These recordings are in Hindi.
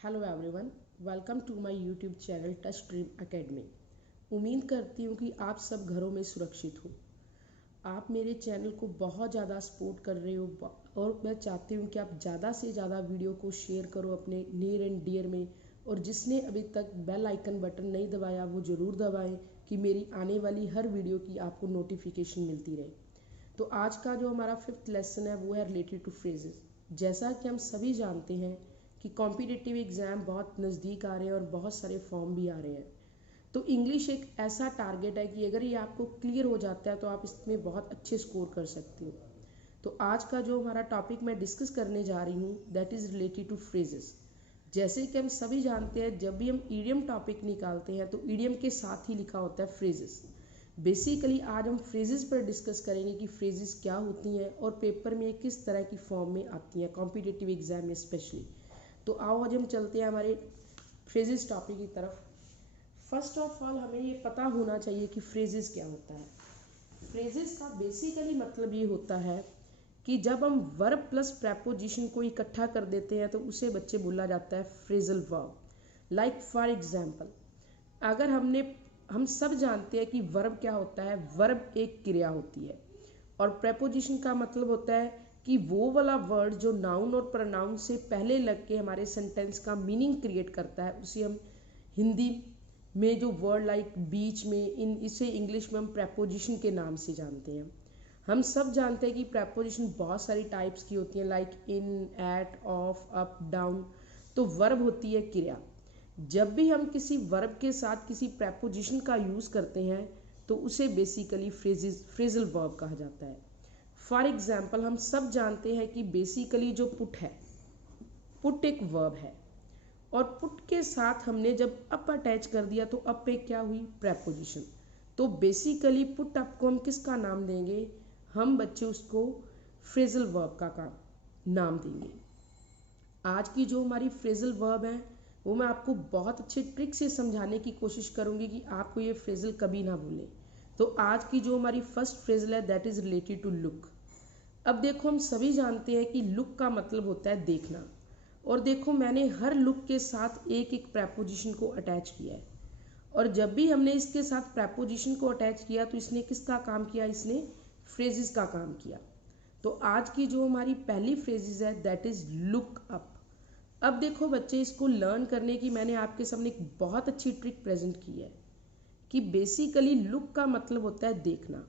Hello everyone, welcome to my YouTube channel Touch Dream Academy. उम्मीद करती हूँ कि आप सब घरों में सुरक्षित हो। आप मेरे चैनल को बहुत ज़्यादा सपोर्ट कर रहे हो और मैं चाहती हूँ कि आप ज़्यादा से ज़्यादा वीडियो को शेयर करो अपने नियर एंड डियर में। और जिसने अभी तक बेल आइकन बटन नहीं दबाया वो ज़रूर दबाएं कि मेरी आने वाली हर वीडियो की आपको नोटिफिकेशन मिलती रहे। तो आज का जो हमारा 5th लेसन है वो है रिलेटेड टू फ्रेजेस। जैसा कि हम सभी जानते हैं कि कॉम्पिटिटिव एग्ज़ाम बहुत नज़दीक आ रहे हैं और बहुत सारे फॉर्म भी आ रहे हैं। तो इंग्लिश एक ऐसा टारगेट है कि अगर ये आपको क्लियर हो जाता है तो आप इसमें बहुत अच्छे स्कोर कर सकते हो। तो आज का जो हमारा टॉपिक मैं डिस्कस करने जा रही हूँ that is related to phrases. जैसे कि हम सभी जानते हैं जब भी हम ईडियम टॉपिक निकालते हैं तो ईडियम के साथ ही लिखा होता है फ्रेजेस। बेसिकली आज हम फ्रेजेस पर डिस्कस करेंगे कि फ्रेजेस क्या होती हैं और पेपर में किस तरह की फॉर्म में आती हैं, कॉम्पिटिटिव एग्जाम में स्पेशली। तो आओ आज हम चलते हैं हमारे फ्रेजेस टॉपिक की तरफ। फर्स्ट ऑफ ऑल हमें ये पता होना चाहिए कि फ्रेजेस क्या होता है। फ्रेजेस का बेसिकली मतलब ये होता है कि जब हम वर्ब प्लस प्रेपोजिशन को इकट्ठा कर देते हैं तो उसे बच्चे बोला जाता है phrasal verb. Like for example, अगर हम सब जानते हैं कि वर्ब क्या होता है। वर्ब एक क्रिया होती है और प्रेपोजिशन का मतलब होता है कि वो वाला वर्ड जो नाउन और प्रोनाउन से पहले लग के हमारे सेंटेंस का मीनिंग क्रिएट करता है उसे हम हिंदी में जो वर्ड लाइक बीच में इसे इंग्लिश में हम प्रेपोजिशन के नाम से जानते हैं। हम सब जानते हैं कि प्रेपोजिशन बहुत सारी टाइप्स की होती हैं like in, at, of, up, down. तो वर्ब होती है क्रिया। जब भी हम किसी वर्ब के साथ किसी प्रेपोजिशन का यूज़ करते हैं तो उसे बेसिकली फ्रेजल वर्ब कहा जाता है। फॉर एग्जाम्पल, हम सब जानते हैं कि बेसिकली जो पुट है, पुट एक वर्ब है और पुट के साथ हमने जब अप अटैच कर दिया तो अप पे क्या हुई, प्रेपोजिशन। तो बेसिकली पुट अप को हम किसका नाम देंगे, हम बच्चे उसको फ्रेजल वर्ब का नाम देंगे। आज की जो हमारी फ्रेजल वर्ब है वो मैं आपको बहुत अच्छे ट्रिक से समझाने की कोशिश करूंगी कि आपको ये फ्रेजल कभी ना भूलें। तो आज की जो हमारी फर्स्ट फ्रेजल है that is related to look. अब देखो, हम सभी जानते हैं कि लुक का मतलब होता है देखना। और देखो, मैंने हर लुक के साथ एक एक प्रेपोजिशन को अटैच किया है और जब भी हमने इसके साथ प्रेपोजिशन को अटैच किया तो इसने किसका काम किया, इसने फ्रेजेस का काम किया। तो आज की जो हमारी पहली फ्रेजेस है दैट इज़ लुक अप। अब देखो बच्चे, इसको लर्न करने की मैंने आपके सामने एक बहुत अच्छी ट्रिक प्रेजेंट की है कि बेसिकली लुक का मतलब होता है देखना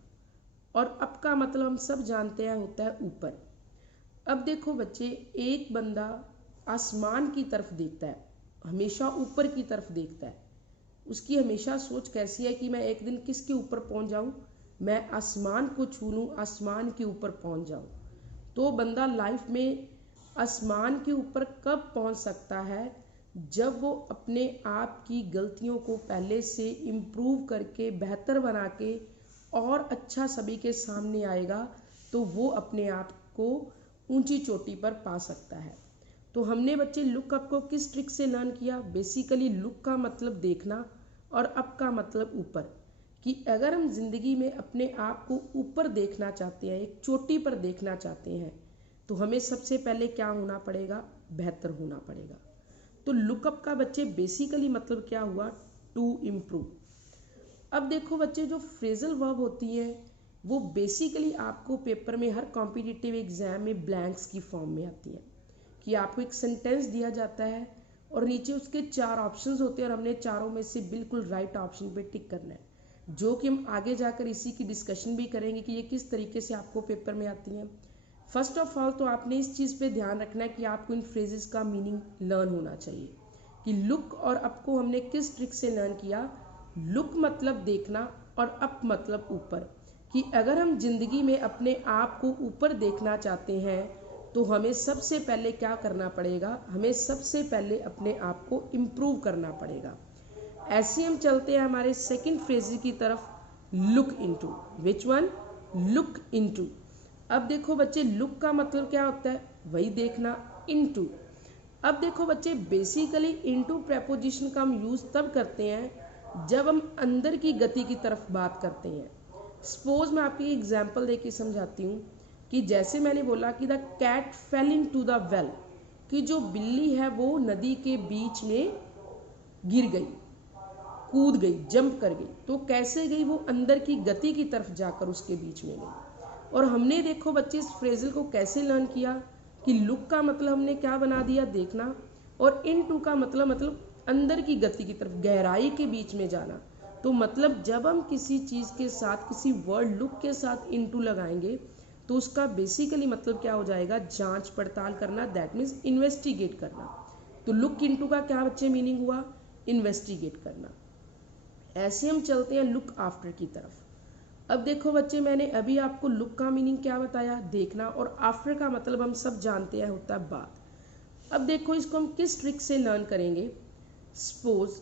और अप का मतलब हम सब जानते हैं होता है ऊपर। अब देखो बच्चे, एक बंदा आसमान की तरफ देखता है, हमेशा ऊपर की तरफ देखता है। उसकी हमेशा सोच कैसी है कि मैं एक दिन किसके ऊपर पहुंच जाऊं, मैं आसमान को छू लूं, आसमान के ऊपर पहुंच जाऊं। तो बंदा लाइफ में आसमान के ऊपर कब पहुंच सकता है, जब वो अपने आप की गलतियों को पहले से इम्प्रूव करके बेहतर बना के और अच्छा सभी के सामने आएगा तो वो अपने आप को ऊंची चोटी पर पा सकता है। तो हमने बच्चे लुक अप को किस ट्रिक से लर्न किया, बेसिकली लुक का मतलब देखना और अप का मतलब ऊपर। कि अगर हम जिंदगी में अपने आप को ऊपर देखना चाहते हैं, एक चोटी पर देखना चाहते हैं, तो हमें सबसे पहले क्या होना पड़ेगा, बेहतर होना पड़ेगा। तो लुकअप का बच्चे बेसिकली मतलब क्या हुआ, टू इम्प्रूव। अब देखो बच्चे, जो फ्रेजल वर्ब होती है वो बेसिकली आपको पेपर में हर कॉम्पिटिटिव एग्जाम में ब्लैंक्स की फॉर्म में आती है कि आपको एक सेंटेंस दिया जाता है और नीचे उसके 4 ऑप्शंस होते हैं और हमने चारों में से बिल्कुल राइट ऑप्शन पे टिक करना है, जो कि हम आगे जाकर इसी की डिस्कशन भी करेंगे कि ये किस तरीके से आपको पेपर में आती हैं। फर्स्ट ऑफ ऑल तो आपने इस चीज़ पे ध्यान रखना है कि आपको इन फ्रेजेस का मीनिंग लर्न होना चाहिए कि लुक और अप को हमने किस ट्रिक से लर्न किया। लुक मतलब देखना और अप मतलब ऊपर। कि अगर हम जिंदगी में अपने आप को ऊपर देखना चाहते हैं तो हमें सबसे पहले क्या करना पड़ेगा, हमें सबसे पहले अपने आप को इम्प्रूव करना पड़ेगा। ऐसे हम चलते हैं हमारे सेकंड फ्रेज की तरफ, look into. Which one, look into. अब देखो बच्चे, लुक का मतलब क्या होता है, वही देखना। इनटू, अब देखो बच्चे, बेसिकली इनटू प्रेपोजिशन का हम यूज़ तब करते हैं जब हम अंदर की गति की तरफ बात करते हैं। सपोज मैं आपकी एग्जाम्पल दे के समझाती हूँ कि जैसे मैंने बोला कि the cat fell into the well, कि जो बिल्ली है वो नदी के बीच में गिर गई, कूद गई, जंप कर गई। तो कैसे गई? वो अंदर की गति की तरफ जाकर उसके बीच में गई। और हमने देखो बच्चे इस फ्रेजल को कैसे लर्न किया कि लुक का मतलब हमने क्या बना दिया? देखना। और इनटू का मतलब अंदर की गति की तरफ, गहराई के बीच में जाना। तो मतलब जब हम किसी चीज़ के साथ, किसी वर्ड लुक के साथ इनटू लगाएंगे तो उसका बेसिकली मतलब क्या हो जाएगा? जांच पड़ताल करना, दैट मीन्स इन्वेस्टिगेट करना। तो लुक इनटू का क्या बच्चे मीनिंग हुआ? इन्वेस्टिगेट करना। ऐसे हम चलते हैं लुक आफ्टर की तरफ। अब देखो बच्चे, मैंने अभी आपको लुक का मीनिंग क्या बताया? देखना। और आफ्टर का मतलब हम सब जानते हैं होता है बाद। अब देखो इसको हम किस ट्रिक से लर्न करेंगे। सपोज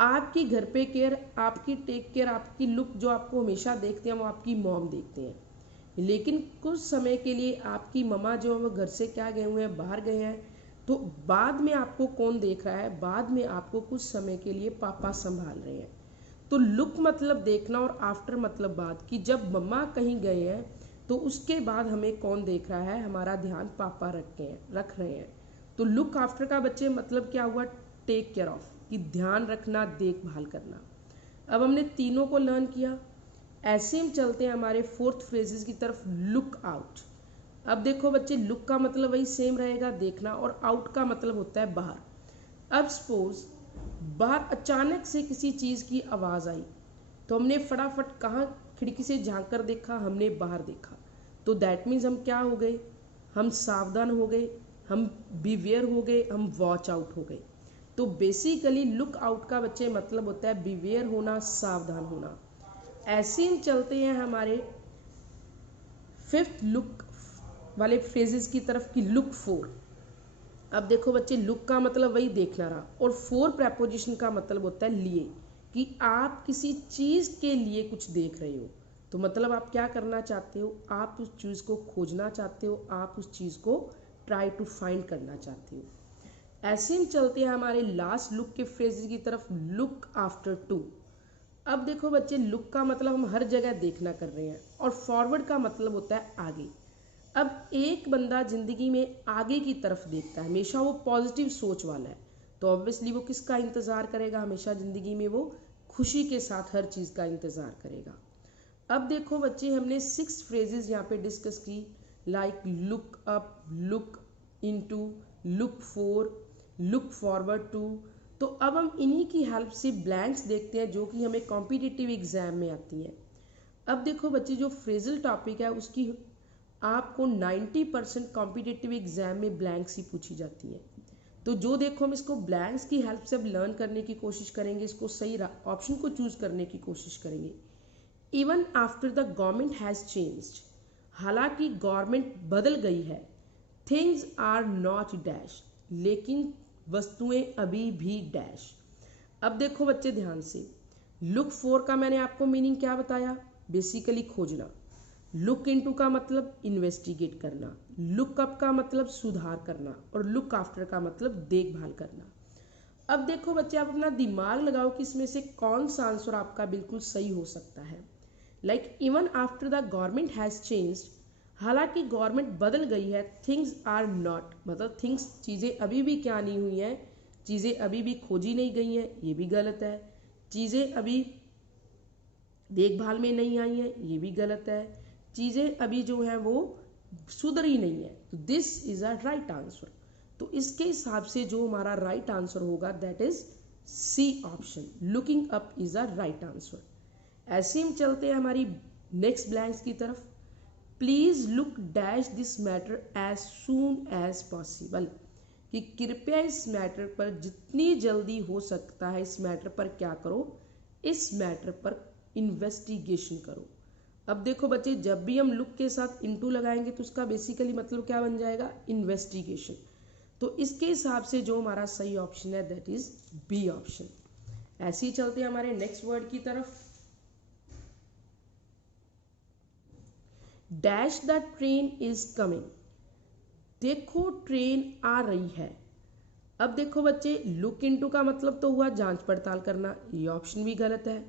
आपकी घर पे केयर, आपकी टेक केयर, आपकी लुक जो आपको हमेशा देखते हैं वो आपकी मॉम देखते हैं, लेकिन कुछ समय के लिए आपकी मम्मा जो है वो घर से क्या गए हुए हैं? बाहर गए हैं। तो बाद में आपको कौन देख रहा है? बाद में आपको कुछ समय के लिए पापा संभाल रहे हैं। तो लुक मतलब देखना और आफ्टर मतलब बाद, कि जब मम्मा कहीं गए हैं तो उसके बाद हमें कौन देख रहा है? हमारा ध्यान पापा रख रहे हैं। तो लुक आफ्टर का बच्चे मतलब क्या हुआ? टेक केयर ऑफ, कि ध्यान रखना, देखभाल करना। अब हमने तीनों को लर्न किया। ऐसे हम चलते हैं हमारे फोर्थ फ्रेजेस की तरफ, लुक आउट। अब देखो बच्चे, लुक का मतलब वही सेम रहेगा, देखना, और आउट का मतलब होता है बाहर। अब सपोज बाहर अचानक से किसी चीज़ की आवाज़ आई तो हमने फटाफट कहाँ? खिड़की से झांक कर देखा, हमने बाहर देखा। तो दैट मीन्स हम क्या हो गए? हम सावधान हो गए, हम बीवेयर हो गए, हम वॉच आउट हो गए। तो बेसिकली लुक आउट का बच्चे मतलब होता है बीवेयर होना, सावधान होना। ऐसे हम चलते हैं हमारे फिफ्थ लुक वाले फ्रेजेस की तरफ की लुक फॉर। अब देखो बच्चे, लुक का मतलब वही देखना रहा, और फॉर प्रेपोजिशन का मतलब होता है लिए, कि आप किसी चीज़ के लिए कुछ देख रहे हो। तो मतलब आप क्या करना चाहते हो? आप उस चीज़ को खोजना चाहते हो, आप उस चीज़ को ट्राई टू फाइंड करना चाहते हो। ऐसे हम चलते हैं हमारे लास्ट लुक के फ्रेजेस की तरफ, लुक आफ्टर टू। अब देखो बच्चे, लुक का मतलब हम हर जगह देखना कर रहे हैं, और फॉरवर्ड का मतलब होता है आगे। अब एक बंदा जिंदगी में आगे की तरफ देखता है, हमेशा वो पॉजिटिव सोच वाला है, तो ऑब्वियसली वो किसका इंतज़ार करेगा? हमेशा ज़िंदगी में वो खुशी के साथ हर चीज़ का इंतज़ार करेगा। अब देखो बच्चे, हमने 6 फ्रेजेस यहाँ पे डिस्कस की, like look up, look into, look for, look forward to. तो अब हम इन्हीं की हेल्प से ब्लैंक्स देखते हैं जो कि हमें कॉम्पिटिटिव एग्जाम में आती हैं। अब देखो बच्चे, जो फ्रेजल टॉपिक है उसकी आपको 90% कॉम्पिटिटिव एग्जाम में ब्लैंक्स ही पूछी जाती है। तो जो देखो, हम इसको ब्लैंक्स की हेल्प से अब लर्न करने की कोशिश करेंगे, इसको सही ऑप्शन को चूज करने की कोशिश करेंगे। Even after the government has changed, हालांकि गवर्नमेंट बदल गई है। थिंग्स आर नॉट डैश, लेकिन वस्तुएं अभी भी डैश। अब देखो बच्चे ध्यान से, लुक फॉर का मैंने आपको मीनिंग क्या बताया? बेसिकली खोजना। लुक इनटू का मतलब इन्वेस्टिगेट करना, लुक अप का मतलब सुधार करना, और लुक आफ्टर का मतलब देखभाल करना। अब देखो बच्चे, आप अपना दिमाग लगाओ कि इसमें से कौन सा आंसर आपका बिल्कुल सही हो सकता है। Like even after the government has changed, हालांकि गवर्नमेंट बदल गई है। थिंग्स आर नॉट, मतलब थिंग्स चीज़ें अभी भी क्या नहीं हुई हैं? चीज़ें अभी भी खोजी नहीं गई हैं, ये भी गलत है। चीज़ें अभी देखभाल में नहीं आई हैं, ये भी गलत है। चीज़ें अभी जो है वो सुधरी नहीं है। तो this is a right answer. तो इसके हिसाब से जो हमारा राइट आंसर होगा that is C option, looking up is a right answer. ऐसे हम चलते हैं हमारी नेक्स्ट ब्लैंक्स की तरफ। Please look dash this matter as soon as possible, कि कृपया इस मैटर पर जितनी जल्दी हो सकता है इस मैटर पर क्या करो? इस मैटर पर इन्वेस्टिगेशन करो। अब देखो बच्चे, जब भी हम लुक के साथ इनटू लगाएंगे तो उसका बेसिकली मतलब क्या बन जाएगा? इन्वेस्टिगेशन। तो इसके हिसाब से जो हमारा सही ऑप्शन है दैट इज बी ऑप्शन। ऐसे ही चलते हैं हमारे नेक्स्ट वर्ड की तरफ। Dash the train is coming, देखो ट्रेन आ रही है। अब देखो बच्चे, लुक इनटू का मतलब तो हुआ जांच पड़ताल करना, ये ऑप्शन भी गलत है।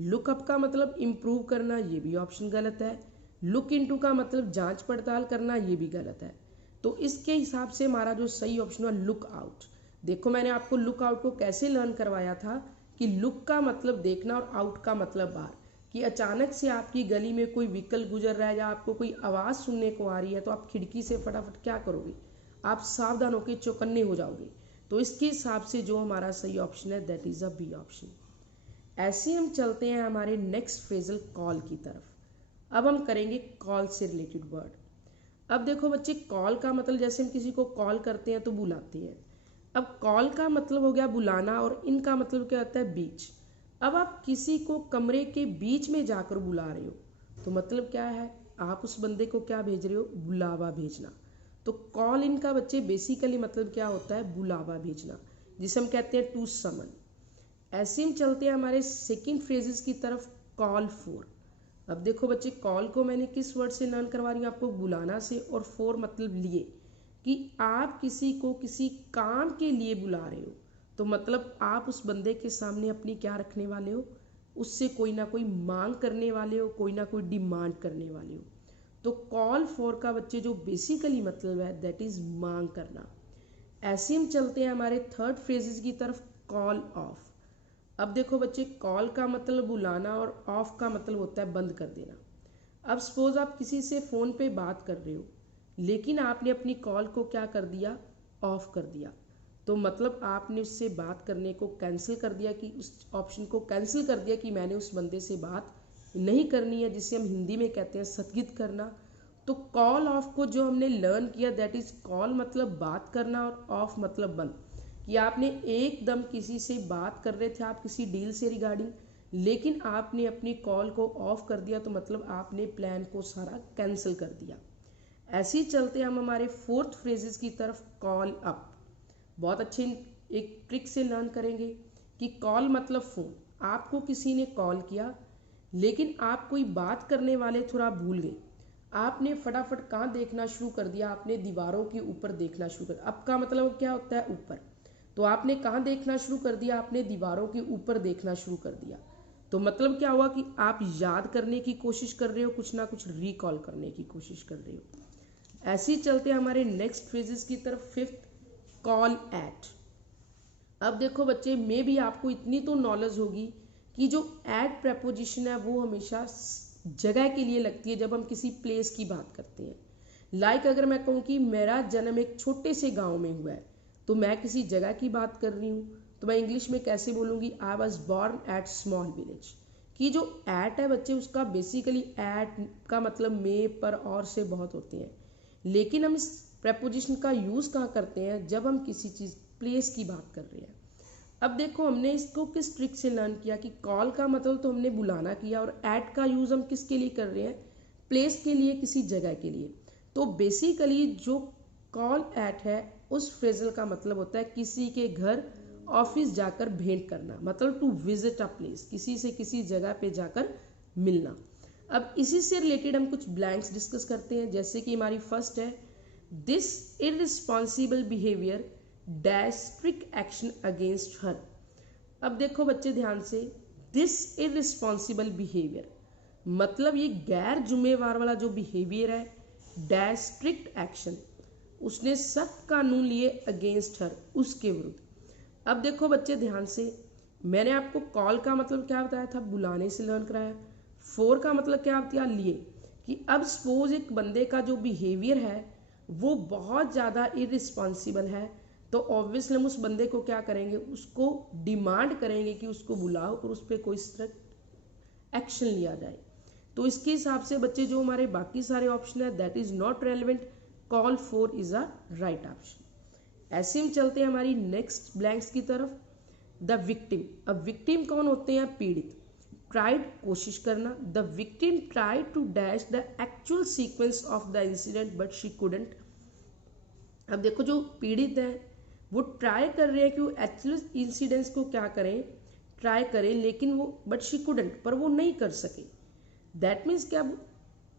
लुक अप का मतलब इम्प्रूव करना, ये भी ऑप्शन गलत है। लुक इनटू का मतलब जांच पड़ताल करना, ये भी गलत है। तो इसके हिसाब से हमारा जो सही ऑप्शन हुआ लुक आउट। देखो मैंने आपको लुक आउट को कैसे लर्न करवाया था कि लुक का मतलब देखना और आउट का मतलब बाहर, कि अचानक से आपकी गली में कोई व्हीकल गुजर रहा है या आपको कोई आवाज़ सुनने को आ रही है तो आप खिड़की से फटाफट क्या करोगे, आप सावधान होकर चौकन्ने हो जाओगे। तो इसके हिसाब से जो हमारा सही ऑप्शन है that is a B option. ऐसे हम चलते हैं हमारे नेक्स्ट फ्रेजल कॉल की तरफ। अब हम करेंगे कॉल से रिलेटेड वर्ड। अब देखो बच्चे, कॉल का मतलब जैसे हम किसी को कॉल करते हैं तो बुलाते हैं। अब कॉल का मतलब हो गया बुलाना और इनका मतलब क्या होता है बीच। अब आप किसी को कमरे के बीच में जाकर बुला रहे हो तो मतलब क्या है, आप उस बंदे को क्या भेज रहे हो, बुलावा भेजना। तो कॉल इनका बच्चे बेसिकली मतलब क्या होता है, बुलावा भेजना, जिसे हम कहते हैं टू समन। ऐसे हम चलते हैं हमारे सेकंड फ्रेजेस की तरफ, कॉल फॉर। अब देखो बच्चे, कॉल को मैंने किस वर्ड से लर्न करवा रही हूँ आपको, बुलाना से, और फॉर मतलब लिए, कि आप किसी को किसी काम के लिए बुला रहे हो तो मतलब आप उस बंदे के सामने अपनी क्या रखने वाले हो, उससे कोई ना कोई मांग करने वाले हो, कोई ना कोई डिमांड करने वाले हो। तो कॉल फॉर का बच्चे जो बेसिकली मतलब है दैट इज मांग करना। ऐसे हम चलते हैं हमारे थर्ड फ्रेजेस की तरफ, कॉल ऑफ। अब देखो बच्चे, कॉल का मतलब बुलाना और ऑफ का मतलब होता है बंद कर देना। अब सपोज आप किसी से फ़ोन पे बात कर रहे हो लेकिन आपने अपनी कॉल को क्या कर दिया, ऑफ कर दिया। तो मतलब आपने उससे बात करने को कैंसिल कर दिया, कि उस ऑप्शन को कैंसिल कर दिया कि मैंने उस बंदे से बात नहीं करनी है, जिसे हम हिंदी में कहते हैं स्थगित करना। तो कॉल ऑफ को जो हमने लर्न किया दैट इज कॉल मतलब बात करना और ऑफ मतलब बंद, कि आपने एकदम किसी से बात कर रहे थे आप किसी डील से रिगार्डिंग, लेकिन आपने अपनी कॉल को ऑफ कर दिया तो मतलब आपने प्लान को सारा कैंसिल कर दिया। ऐसे ही चलते हम हमारे फोर्थ फ्रेजेस की तरफ, कॉल अप। बहुत अच्छे एक ट्रिक से लर्न करेंगे कि कॉल मतलब फ़ोन, आपको किसी ने कॉल किया लेकिन आप कोई बात करने वाले थोड़ा भूल गए, आपने फटाफट कहाँ देखना शुरू कर दिया, आपने दीवारों के ऊपर देखना शुरू कर। अब का मतलब क्या होता है, ऊपर। तो आपने कहाँ देखना शुरू कर दिया, आपने दीवारों के ऊपर देखना शुरू कर दिया। तो मतलब क्या हुआ कि आप याद करने की कोशिश कर रहे हो, कुछ ना कुछ रिकॉल करने की कोशिश कर रहे हो। ऐसे ही चलते हैं हमारे नेक्स्ट फ्रेजेस की तरफ, फिफ्थ, कॉल एट। अब देखो बच्चे, में भी आपको इतनी तो नॉलेज होगी कि जो एट प्रपोजिशन है वो हमेशा जगह के लिए लगती है जब हम किसी प्लेस की बात करते हैं। लाइक अगर मैं कहूँ कि मेरा जन्म एक छोटे से गांव में हुआ है तो मैं किसी जगह की बात कर रही हूँ, तो मैं इंग्लिश में कैसे बोलूँगी, I was born at small village. कि जो एट है बच्चे, उसका बेसिकली एट का मतलब में, पर, और से बहुत होते हैं, लेकिन हम इस प्रपोजिशन का यूज़ कहाँ करते हैं, जब हम किसी चीज़ प्लेस की बात कर रहे हैं। अब देखो हमने इसको किस ट्रिक से लर्न किया कि कॉल का मतलब तो हमने बुलाना किया और एट का यूज़ हम किसके लिए कर रहे हैं, प्लेस के लिए, किसी जगह के लिए। तो बेसिकली जो कॉल एट है उस फ्रेजल का मतलब होता है किसी के घर, ऑफिस जाकर भेंट करना, मतलब टू विजिट अ प्लेस, किसी से किसी जगह पे जाकर मिलना। अब इसी से रिलेटेड हम कुछ ब्लैंक्स डिस्कस करते हैं, जैसे कि हमारी फर्स्ट है, this irresponsible behaviour dash strict action against her. अब देखो बच्चे ध्यान से, दिस इररिस्पॉन्सिबल बिहेवियर मतलब ये गैर जुम्मेवार वाला जो बिहेवियर है, डैश स्ट्रिक्ट एक्शन, उसने सख्त कानून लिए अगेंस्ट हर, उसके विरुद्ध। अब देखो बच्चे ध्यान से, मैंने आपको कॉल का मतलब क्या बताया था, बुलाने से लर्न कराया। फोर का मतलब क्या बताया, लिए, कि अब सपोज एक बंदे का जो बिहेवियर है वो बहुत ज़्यादा इररिस्पॉन्सिबल है, तो ऑब्वियसली हम उस बंदे को क्या करेंगे, उसको डिमांड करेंगे कि उसको बुलाओ और उस पर कोई स्ट्रिक्ट एक्शन लिया जाए। तो इसके हिसाब से बच्चे जो हमारे बाकी सारे ऑप्शन है that is not relevant, call for is a right option. ऐसे हम चलते हैं हमारी नेक्स्ट ब्लैंक्स की तरफ, द विक्टिम। अब विक्टिम कौन होते हैं, पीड़ित। ट्राइड कोशिश करना, the victim tried to dash the actual sequence of the incident but she couldn't. अब देखो जो पीड़ित है वो ट्राई कर रहे हैं कि वो एक्चुअल इंसिडेंट्स को क्या करें, ट्राई करें, लेकिन वो बट शी कुडंट, पर वो नहीं कर सके। दैट मीन्स क्या,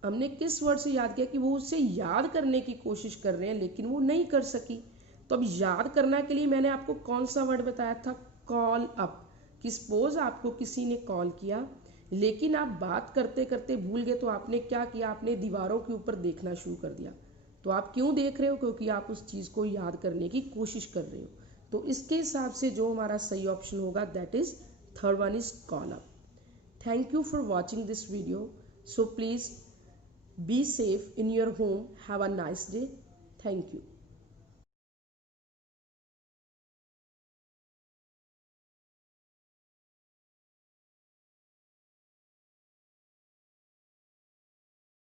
हमने किस वर्ड से याद किया कि वो उससे याद करने की कोशिश कर रहे हैं लेकिन वो नहीं कर सकी। तो अब याद करना के लिए मैंने आपको कौन सा वर्ड बताया था, कॉल अप। कि सपोज आपको किसी ने कॉल किया लेकिन आप बात करते करते भूल गए, तो आपने क्या किया, आपने दीवारों के ऊपर देखना शुरू कर दिया। तो आप क्यों देख रहे हो? क्योंकि आप उस चीज़ को याद करने की कोशिश कर रहे हो। तो इसके हिसाब से जो हमारा सही ऑप्शन होगा that is third one is column. Thank you for watching this video. So please be safe in your home. Have a nice day. Thank you.